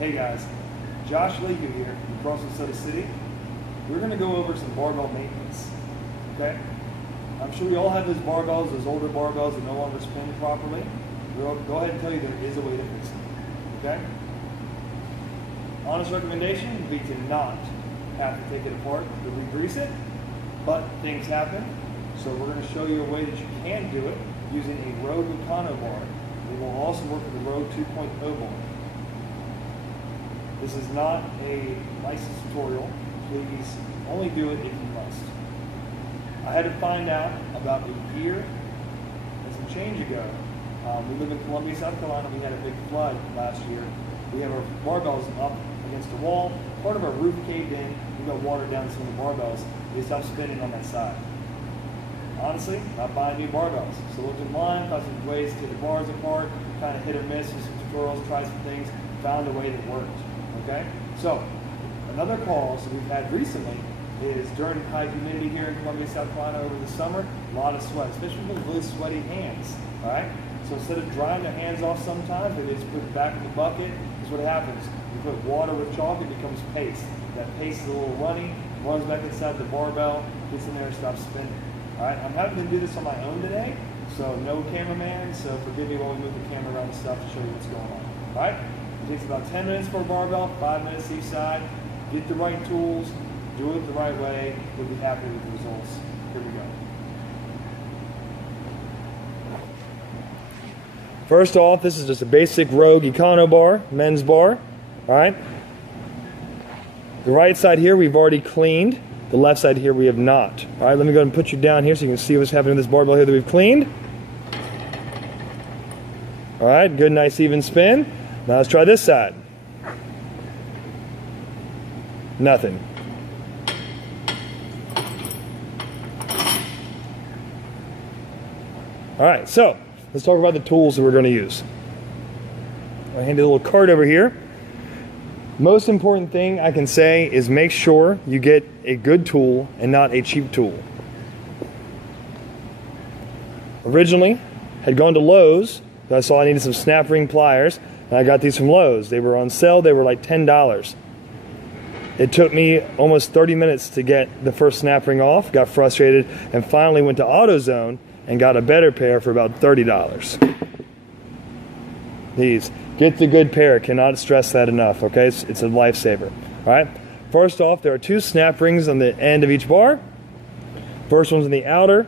Hey guys, Josh Leahy here from CrossFit City. We're going to go over some barbell maintenance, okay? I'm sure we all have those barbells, those older barbells that no longer spin properly. We'll go ahead and tell you there is a way to fix them, okay? Honest recommendation, we cannot have to take it apart to re-grease it, but things happen. So we're going to show you a way that you can do it using a Rogue Econo Bar. We will also work with the Rogue 2.0 bar. This is not a license tutorial. Please only do it if you must. I had to find out about a year and some change ago. We live in Columbia, South Carolina. We had a big flood last year. We have our barbells up against the wall. Part of our roof caved in. We got water down some of the barbells. They stopped spinning on that side. Honestly, not buying new barbells. So looked online, found some ways to take the bars apart, kind of hit or miss with some tutorials, tried some things, found a way that worked. Okay? So, another cause that we've had recently is during high humidity here in Columbia, South Carolina over the summer, a lot of sweat, especially with really sweaty hands. Alright? So instead of drying their hands off sometimes, they just put it back in the bucket. Here's what happens. You put water with chalk, it becomes paste. That paste is a little runny, runs back inside the barbell, gets in there and stops spinning. Alright, I'm having to do this on my own today, so no cameraman, so forgive me while we move the camera around and stuff to show you what's going on. Alright, it takes about 10 minutes for a barbell, 5 minutes each side. Get the right tools, do it the right way, you'll be happy with the results. Here we go. First off, this is just a basic Rogue Econo Bar, men's bar. Alright, the right side here we've already cleaned. The left side here we have not. All right, let me go ahead and put you down here so you can see what's happening with this barbell here that we've cleaned. All right, good, nice, even spin. Now let's try this side. Nothing. All right, so let's talk about the tools that we're going to use. I'll hand you a little card over here. Most important thing I can say is make sure you get a good tool and not a cheap tool. Originally, had gone to Lowe's. I saw I needed some snap ring pliers, and I got these from Lowe's. They were on sale. They were like $10. It took me almost 30 minutes to get the first snap ring off, got frustrated, and finally went to AutoZone and got a better pair for about $30. These. Get the good pair. Cannot stress that enough, okay? It's a lifesaver. All right? First off, there are 2 snap rings on the end of each bar. First one's on the outer.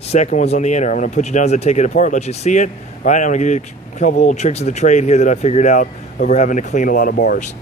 Second one's on the inner. I'm going to put you down as I take it apart, let you see it. All right? I'm going to give you a couple little tricks of the trade here that I figured out over having to clean a lot of bars.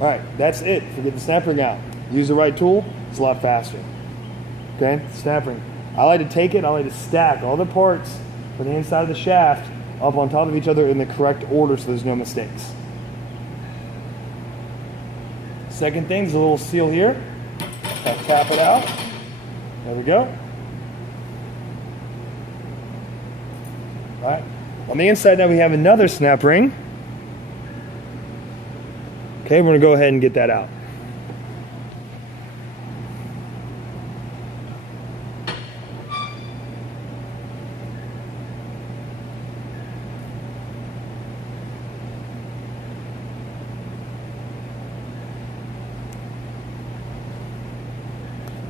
Alright, that's it for getting the snap ring out. Use the right tool, it's a lot faster. Okay, snap ring. I like to take it, I like to stack all the parts from the inside of the shaft up on top of each other in the correct order so there's no mistakes. Second thing is a little seal here. Tap it out. There we go. Alright, on the inside now we have another snap ring. Okay, we're going to go ahead and get that out.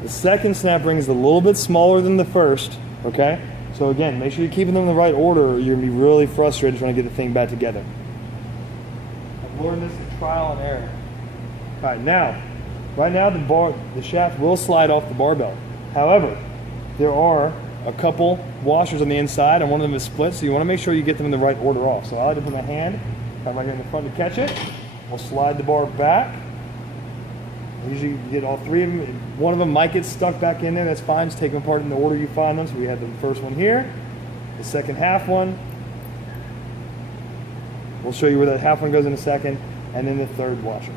The second snap ring is a little bit smaller than the first, okay? So again, make sure you're keeping them in the right order or you're going to be really frustrated trying to get the thing back together. I've learned this in trial and error. All right, right now the shaft will slide off the barbell. However, there are a couple washers on the inside and one of them is split, so you want to make sure you get them in the right order off. So I like to put my hand right here in the front to catch it. We'll slide the bar back. Usually you get all 3 of them. One of them might get stuck back in there, that's fine. Just take them apart in the order you find them. So we have the first one here, the second half one. We'll show you where that half one goes in a second, and then the third washer.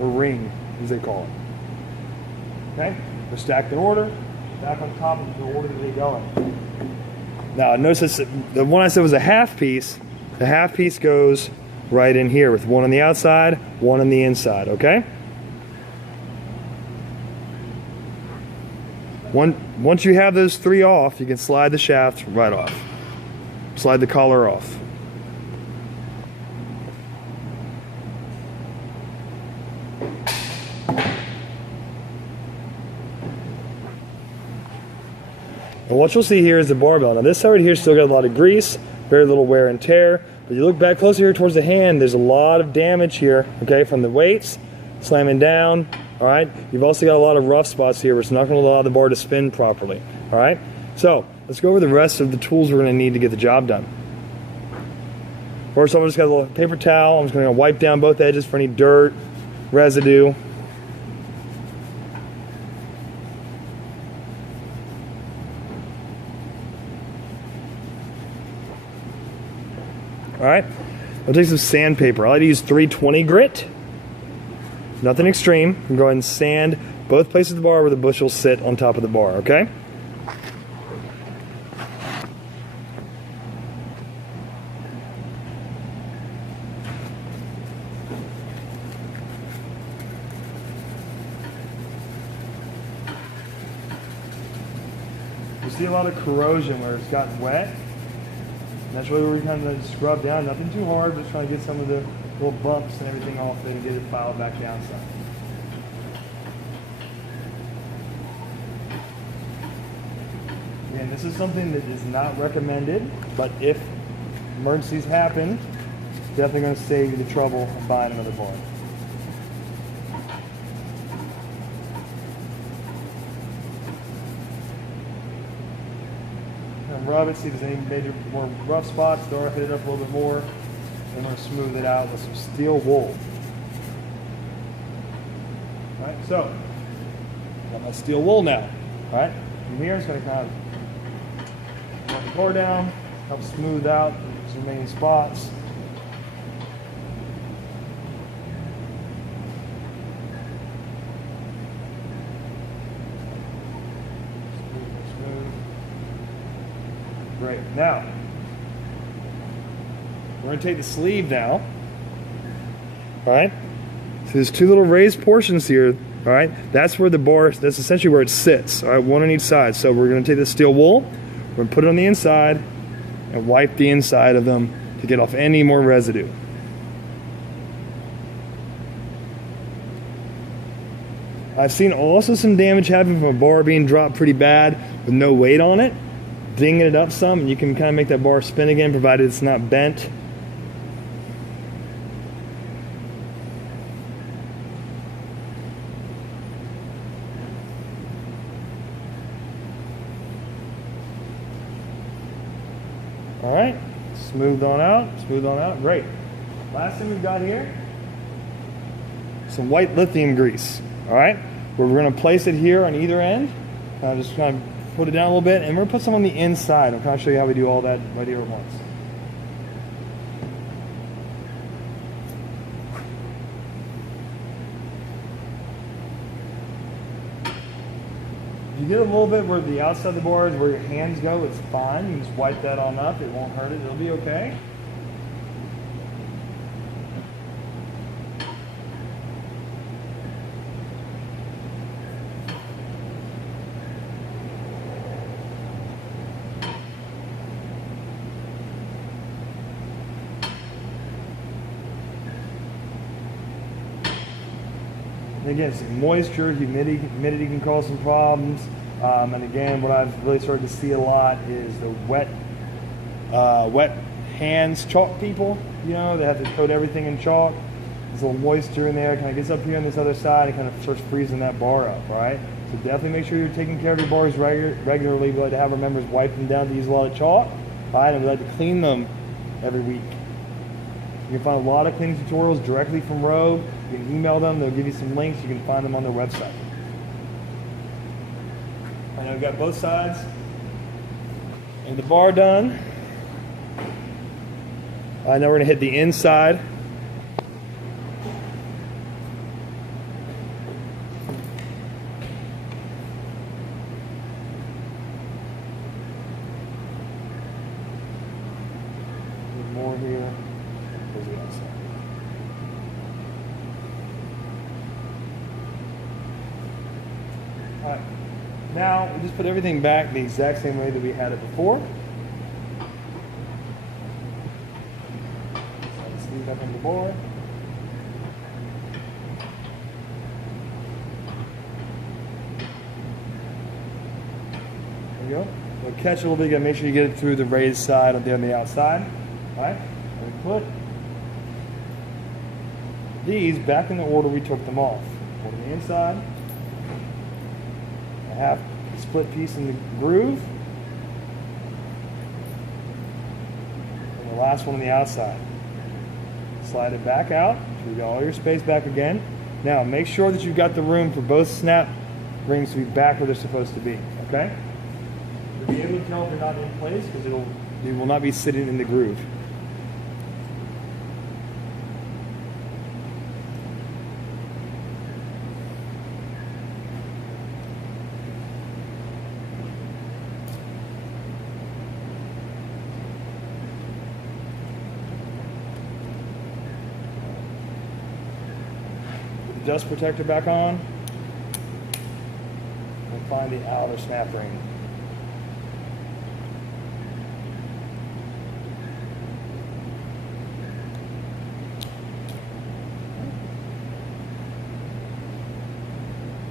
Or ring, as they call it. Okay, they're stacked in order, back on top of the order that they go in. Now notice this, the one I said was a half piece. The half piece goes right in here with one on the outside, one on the inside, okay? Once you have those three off, you can slide the shaft right off. Slide the collar off. And what you'll see here is the barbell. Now this side right here still got a lot of grease, very little wear and tear. But you look back closer here towards the hand, there's a lot of damage here, okay, from the weights, slamming down, all right? You've also got a lot of rough spots here where it's not gonna allow the bar to spin properly, all right? So, let's go over the rest of the tools we're gonna need to get the job done. First, I'm just got a little paper towel. I'm just gonna wipe down both edges for any dirt, residue. All right, I'll take some sandpaper. I like to use 320 grit. Nothing extreme. I'm going to go ahead and sand both places of the bar where the bushels sit on top of the bar, okay? You see a lot of corrosion where it's gotten wet. And that's really where we kind of scrub down. Nothing too hard, just trying to get some of the little bumps and everything off there and get it filed back down some. Again, this is something that is not recommended, but if emergencies happen, it's definitely going to save you the trouble of buying another bar. Rub it, see if there's any major more rough spots. Throw hit it up a little bit more. Then we're going to smooth it out with some steel wool. All right, so got my steel wool now. All right, from here it's going to kind of let the bar down, help smooth out the remaining spots. Great. Now, we're going to take the sleeve now. All right. So there's two little raised portions here. All right. That's where the bar, that's essentially where it sits. All right. One on each side. So we're going to take the steel wool, we're going to put it on the inside and wipe the inside of them to get off any more residue. I've seen also some damage happen from a bar being dropped pretty bad with no weight on it. Dinging it up some, and you can kind of make that bar spin again, provided it's not bent. All right, smooth on out, great. Last thing we've got here, some white lithium grease, all right? Where we're gonna place it here on either end. Just kind of put it down a little bit, and we're gonna put some on the inside. I'm trying to show you how we do all that right here at once. If you get a little bit where the outside of the bar is where your hands go, it's fine. You can just wipe that on up. It won't hurt it. It'll be okay. Again, some moisture, humidity can cause some problems. And again, what I've really started to see a lot is the wet hands chalk people. You know, they have to coat everything in chalk. There's a little moisture in there. It kind of gets up here on this other side and kind of starts freezing that bar up, right? So definitely make sure you're taking care of your bars regularly. We like to have our members wipe them down to use a lot of chalk. Right? And we like to clean them every week. You can find a lot of cleaning tutorials directly from Rogue. You can email them, they'll give you some links, you can find them on their website. I know we've got both sides of the bar done. Now we're going to hit the inside. here, goes to the outside. All right, now we just put everything back the exact same way that we had it before. Sleeve up on the board. There you go. We'll catch a little bit, you gotta make sure you get it through the raised side on the outside. All right, and we put these back in the order we took them off. On the inside, a half split piece in the groove, and the last one on the outside. Slide it back out, so you got all your space back again. Now make sure that you've got the room for both snap rings to be back where they're supposed to be, okay? You'll be able to tell if they're not in place because they will not be sitting in the groove. Dust protector back on, and find the outer snap ring.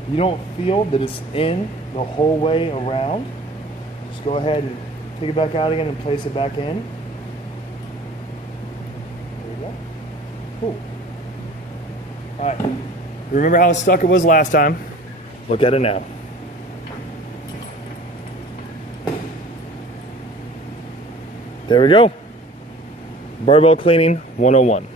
You don't feel that it's in the whole way around. Just go ahead and take it back out again and place it back in. There we go. Cool. All right. Remember how stuck it was last time? Look at it now. There we go. Barbell cleaning 101.